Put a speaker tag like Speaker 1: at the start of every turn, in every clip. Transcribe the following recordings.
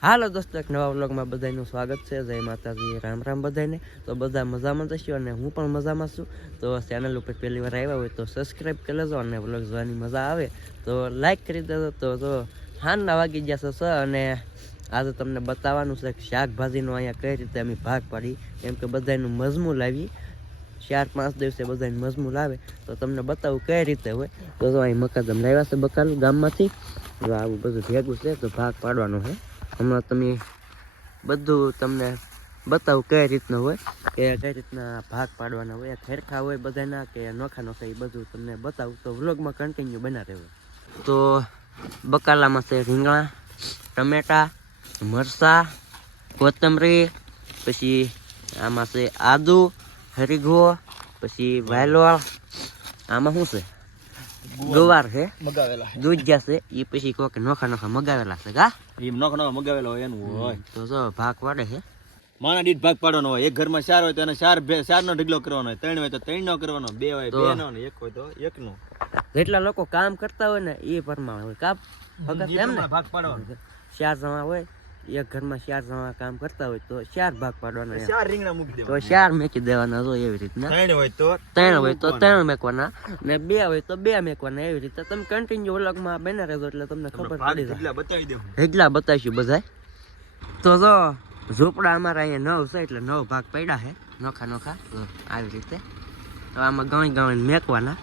Speaker 1: હાલો દોસ્તો, એક નવા વ્લોગમાં બધાનું સ્વાગત છે. જય માતાજી, રામ રામ બધાને. તો બધા મજામાં જશો અને હું પણ મજામાં છું. તો ચેનલ ઉપર પહેલી વાર આવ્યા હોય તો સબસ્ક્રાઈબ કરી લેજો અને વ્લોગ જોવાની મજા આવે. તો લાઈક કરી દેજો. તો જો હાનના વાગી ગયા છે અને આજે તમને બતાવવાનું છે કે શાકભાજીનો અહીંયા કઈ રીતે અમે ભાગ પાડી. કેમ કે બધાનું મજમું લાવી. ચાર પાંચ દિવસે બધાને મજમું લાવે. તો તમને બતાવું કઈ રીતે હોય. તો જો અહીં મકાદમ લાવ્યા છે બકાલું ગામમાંથી. જો આવું બધું ભેગું છે, તો ભાગ પાડવાનો છે. હમણાં તમે બધું તમને બતાવું કઈ રીતનું હોય, કે કઈ રીતના ભાગ પાડવાના હોય ખેરખા હોય બધાના, કે નોખા નોખા, એ બધું તમને બતાવું. તો વ્લોગમાં કન્ટિન્યુ બના રહેવું તો બકાલામાં છે રીંગણા, ટમેટા, મરચાં, કોથમરી, પછી આમાં છે આદુ, હરીઘો, પછી વાયલોળ. આમાં શું છે? ગવાર છે?
Speaker 2: મગાવેલા
Speaker 1: દૂધ જ્યાં છે એ પછી કોક નોખા નોખા મગાવેલા છે કા?
Speaker 2: એ નોખા નોખા મગાવેલા હોય એનું હોય.
Speaker 1: તો જો ભાગ પાડે છે.
Speaker 2: માણા દીઠ ભાગ પાડવાનો હોય. એક ઘરમાં ચાર હોય તો એને ચાર ચાર નો ઢગલો કરવાનો હોય. ત્રણ હોય તો ત્રણ નો કરવાનો બે હોય બે નો એક હોય તો એક નો
Speaker 1: જેટલા લોકો કામ કરતા હોય ને એ પ્રમાણે હોય કાપ
Speaker 2: ભાગ પાડવાનો.
Speaker 1: ચાર જણા હોય એક ઘરમાં ચાર જણા કામ કરતા હોય તો ચાર ભાગ પાડવાના.
Speaker 2: ચાર રીંગણા મૂકી
Speaker 1: તો
Speaker 2: દેવાના.
Speaker 1: ચાર મેકી દેવાના જો એવી રીતના.
Speaker 2: ત્રણ હોય તો
Speaker 1: ત્રણ હોય તો ત્રણ મેકવાના ને બે હોય તો બે મેકવાના એવી રીતે તમે કન્ટિન્યુ વ્લોગમાં બેના રહેજો એટલે તમને ખબર પડી જાય.
Speaker 2: બતાવી દેવું.
Speaker 1: એટલા બતાવીશું બધાય. તો જો ઝૂંપડા અમારા અહીંયા નવ છે એટલે નવ ભાગ પડ્યા છે. નોખા નોખા. આવી રીતે. તો આમાં ગણી ગણી મેકવાના.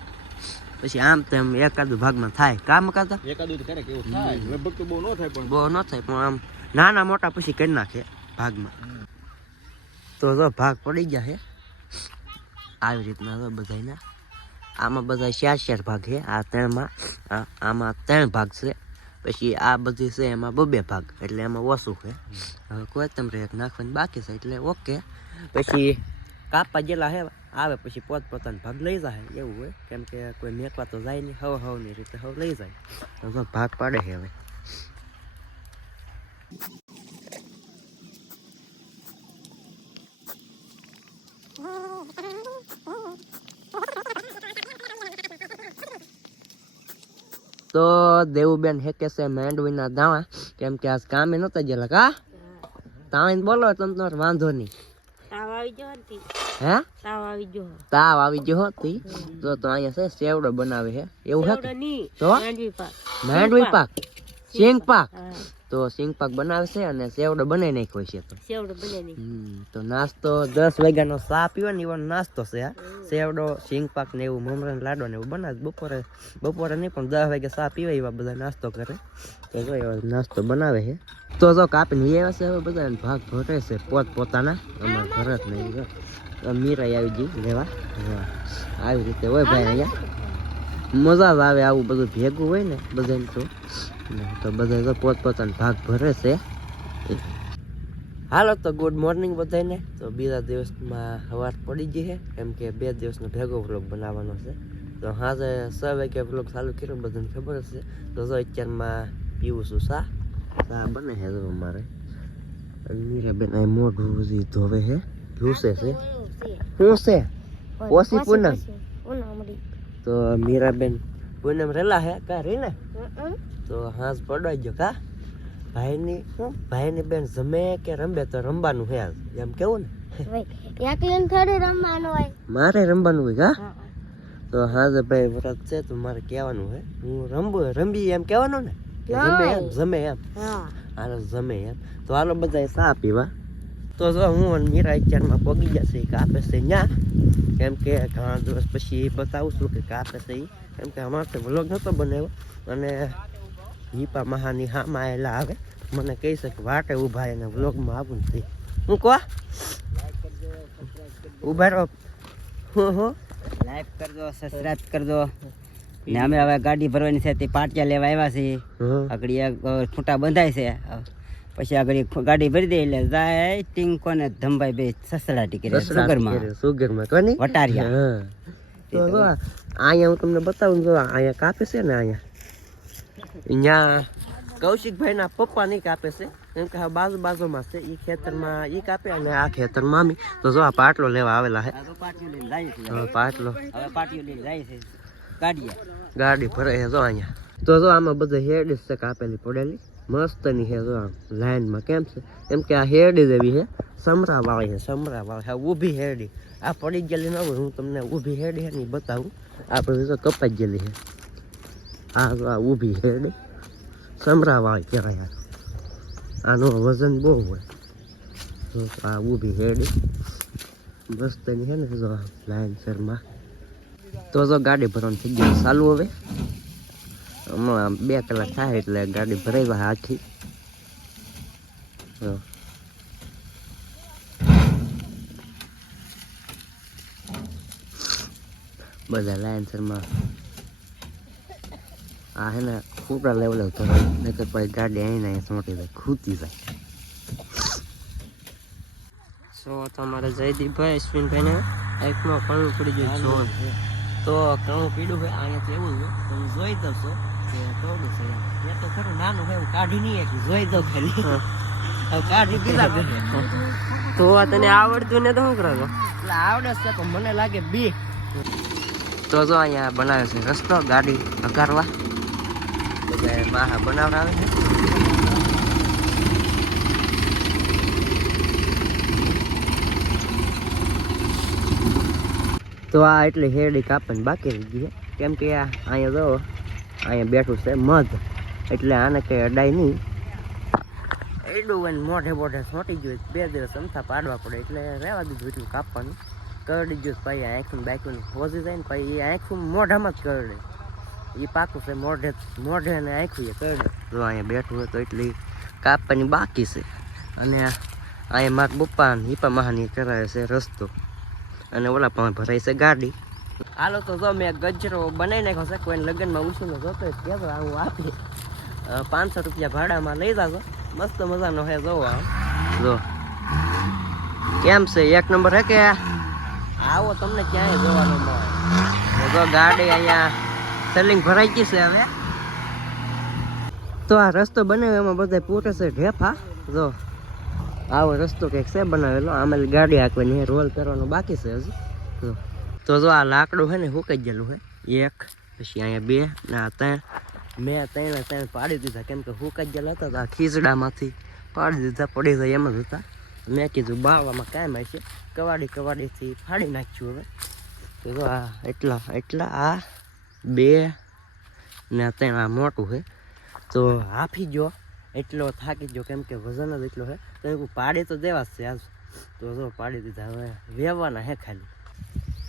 Speaker 1: પછી આમ તેમ એકાદ ભાગમાં થાય. કામ કરતા?
Speaker 2: એકાદ ખરે કેવું થાય. લગભગ તો બહુ ન થાય પણ.
Speaker 1: બહુ ન થાય પણ આમ નાના મોટા પછી કરી નાખે ભાગમાં. તો જો ભાગ પડી ગયા છે આવી રીતના તો બધાયના. આમાં બધા ચાર ચાર ભાગ છે આ ત્રણમાં આમાં ત્રણ ભાગ છે. પછી આ બધી છે એમાં બબે ભાગ. એટલે એમાં ઓછું છે. હવે કોઈ તમને એક નાખવાની બાકી છે એટલે ઓકે. પછી કાપા જેલા હે, આવે પછી પોત પોતાનો ભાગ લઈ જાય, એવું હોય. કેમ કે કોઈ મેકવા તો જાય નહીં, હવ હવની રીતે હવ લઈ જાય. તો ભાગ પાડે છે હવે. તો દેવુબેન હેકે છે માંડવીના દાવા, કેમ કે આજ કામે નતા ગયેલા કા? તાવીને બોલો તમ તમારે વાંધો નહીં. હે?
Speaker 3: તાવ આવી ગયો.
Speaker 1: તાવ આવી ગયો હતી? તો તો અહીંયા છે સેવડો બનાવે છે. એવું હે તો?
Speaker 3: માંડવી પાક.
Speaker 1: માંડવી પાક. સિંગ પાક. તો સિંગ પાક બનાવે છે અને સેવડો બનાવી નાખ્યો છે તો.
Speaker 3: સેવડો
Speaker 1: બનાવી તો નાસ્તો દસ વાગ્યાનો ચા પીવો ને એવો નાસ્તો છે આ સેવડો સિંગ પાક ને એવું મમરાને લાડો ને એવું બનાવે બપોરે બપોરે નહીં પણ દસ વાગે ચા પીવે એવા બધા નાસ્તો કરે. તો જો એવો નાસ્તો બનાવે છે. તો જો કાપીને એ છે હવે બધા ભાગ ભરે છે પોત પોતાના. અમારા ભરત નહીં મીરાઈ આવી ગઈ લેવા. આવી રીતે હોય ભાઈ અહીંયા. મજા જ આવે આવું બધું ભેગું હોય ને બધાને તો. તો બધા તો પોત ભાગ ભરે છે. હાલો તો ગુડ મોર્નિંગ બધાને તો બીજા દિવસમાં સવાર પડી ગઈ છે. કેમ કે બે દિવસનો ભેગો વ્લોગ બનાવવાનો છે. તો હાજે છ વાગ્યા વ્લોગ ચાલુ કર્યો બધાને ખબર છે તો જો અત્યારમાં પીવું છું ચા ચા બને હે જો અમારે મીરાબેન આ મોઢું બધી ધોવે હે લૂસે છે શું છે ઓછી પૂનમ તો મીરાબેન પૂનમ રેલા હે કા રે ને તો હાંસ પડવાઈ ગયો કા ભાઈની શું ભાઈની બેન જમે કે રમે તો રમવાનું આજ એમ કેવું ને મારે રમવાનું હોય કા તો હાજર ભાઈ વરત છે તો મારે કહેવાનું હે હું રમવું રમવી એમ કહેવાનું ને જમે એમ જમે એમ. હાલો જમે એમ. તો હાલો બધા સા પીવા. તો જો હું અને મીરા અત્યારમાં પગી જશે કાપે છે ન્યા. કેમ કે ઘણા દિવસ પછી બતાવું છું કે કાપે છે કેમ કે અમારે વ્લોગ નહોતો બનાવ્યો. અને દીપા મહાની હામાં આવેલા આવે. મને કહી શકે વાટે ઊભા એને વ્લોગમાં આવું નથી હું કહો ઊભા રહો હું હું?
Speaker 4: લાઈક કરજો સબસ્ક્રાઈબ કરજો. ને અમે હવે ગાડી ભરવાની છે તે પાટિયા લેવા આવ્યા છીએ. આગળ એક ખૂંટા બંધાય છે. પછી આગળ ગાડી ભરી દે એટલે જાય ટીંકો ને ધમભાઈ બે સસડાટી કરે સુગરમાં.
Speaker 1: સુગરમાં. કોની?
Speaker 4: વટારિયા.
Speaker 1: તો જો અહીંયા હું તમને બતાવું જો અહીંયા કાપે છે ને અહીંયા? અહીંયા કૌશિકભાઈના પપ્પા નહીં કાપે છે. એમ કે બાજુ બાજુમાં છે. એ ખેતરમાં એ કાપે અને આ ખેતરમાં મામી. તો જો આ પાટલો લેવા આવેલા છે. હવે પાટલો.
Speaker 4: હવે લઈને જાય છે.
Speaker 1: ગાડી ભરે હે જો અહીંયા. તો જો આમાં બધે હેડ છે કાપેલી પડેલી. મસ્તની હે જો આમ લાઈનમાં કેમ છે? એમ કે આ હેરડી જેવી હે સમરા વાળી છે સમરા વાળી હા, ઊભી હેરડી આ પડી ગયેલી ન હું તમને ઊભી હેરડી હે ને બતાવું. આ બધી તો કપાઈ ગયેલી હે આ જો આ ઊભી હેરડી સમરા વાળી કહેવાય. આનું. વજન બહુ હોય. આ ઊભી હેરડી મસ્તની હે ને જો લાઈન શરમાં. તો જો ગાડી ભરવાનું થઈ ગયું ચાલુ હવે. હમણાં બે કલાક થાય એટલે ગાડી ભરાઈ આખી. બધા લાયન્સરમાં આ હે ને ખોટા લેવલે નહીતર પછી ગાડી અહીં ને મોટી જાય ખૂતી જાય. સો તમારે જયદીપભાઈ, અશ્વિનભાઈને એકમાં કણું પડી ગયું જોન તો ઘણું પીડું હોય અહીંયા તો એવું છે. તમે જોઈ દો છો કે કેવડું છે એ તો ખરું નાનું હોય હું કાઢી નહીં એક જોઈ દો ખાલી. હવે કાઢી પછી.
Speaker 5: તો આ તને આવડતું ને તો શું કરો
Speaker 1: એટલે આવડે છે પણ મને લાગે બી. તો જો અહીંયા બનાવે છે રસ્તો ગાડી હકારવા બધા માહા બનાવડાવે છે. તો આ એટલે હેરડી કાપવાની બાકી રહી ગઈ કેમ કે આ અહીંયા જો, અહીંયા બેઠું છે મધ. એટલે આને કંઈ અડાય નહીં. એડું મોઢે મોઢે છોટી ગયું બે દિવસ અમથા પાડવા પડે. એટલે રહેવા દીધું એટલું કાપવાનું. કરડી ગયું પછી આંખું બાઈકું હોજી જાય ને પછી એ આંખું મોઢામાં જ કરડે. એ પાકું છે મોઢે મોઢે અને આંખું એ કરડે. જો અહીંયા બેઠું હોય તો એટલી કાપવાની બાકી છે. અને અહીંયા મારા પપ્પા હિપા મહાની કરાવે છે રસ્તો. અને ઓલા પણ ભરાય છે ગાડી. હાલો તો જો મેં ગજરો બનાવી નાખ્યો છે કોઈને લગ્નમાં ઉછીને જોતો હોય તો હું આપી પાંચસો રૂપિયા ભાડામાં લઈ જાજો. મસ્ત મજાનો હે જોવો આમ. જો. કેમ છે? એક નંબર હે કે? આવો તમને ક્યાંય જોવાનો મળે. જો ગાડી અહીંયા સેલિંગ ભરાઈ ગઈ છે હવે. તો આ રસ્તો બનાવ્યો એમાં બધા પૂરે છે ઢેફા. જો. આવો રસ્તો કંઈક છે બનાવેલો. આમાં ગાડી હાંકવાની રોલ કરવાનો બાકી છે હજુ. તો જો આ લાકડું છે ને, હુકાઈ ગયેલું છે એક, પછી અહીંયા બે, ને આ ત્રણ. મેં ત્રણે ત્રણ પાડી દીધા. કેમ કે હુકાઈ ગયેલા હતા આ ખીચડામાંથી પાડી દીધા, પડી જાય એમ જ હતા. મેં કીધું બાવામાં કાંઈ છે. કવાડી કવાડીથી ફાડી નાખ્યું હવે. તો જો આ એટલા એટલા, આ બે ને ત્રણ, આ મોટું છે તો હાફી ગયો. એટલો થાકી ગયો કેમ કે વજન જ એટલો છે. તો એવું પાડી તો દેવા છે આજ. તો જો પાડી દીધા, હવે વેવાના હે ખાલી.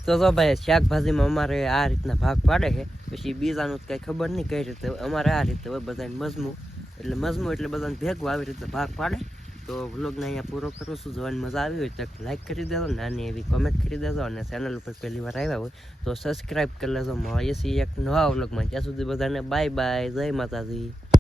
Speaker 1: તો જો ભાઈ, શાકભાજીમાં અમારે આ રીતના ભાગ પાડે છે. પછી બીજાનું કંઈ ખબર નહીં કઈ રીતે. અમારે આ રીતે હોય બધાને મજમું. એટલે મજમું એટલે બધાને ભેગું આવી રીતે ભાગ પાડે. તો વ્લોગને અહીંયા પૂરો કરું છું. જોવાની મજા આવી હોય તો લાઈક કરી દેજો, નાની એવી કોમેન્ટ કરી દેજો અને ચેનલ ઉપર પહેલી વાર આવ્યા હોય તો સબસ્ક્રાઈબ કરી લેજો. મળીએ છીએ એક નવા વ્લોગમાં. ત્યાં સુધી બધાને બાય બાય જય માતાજી.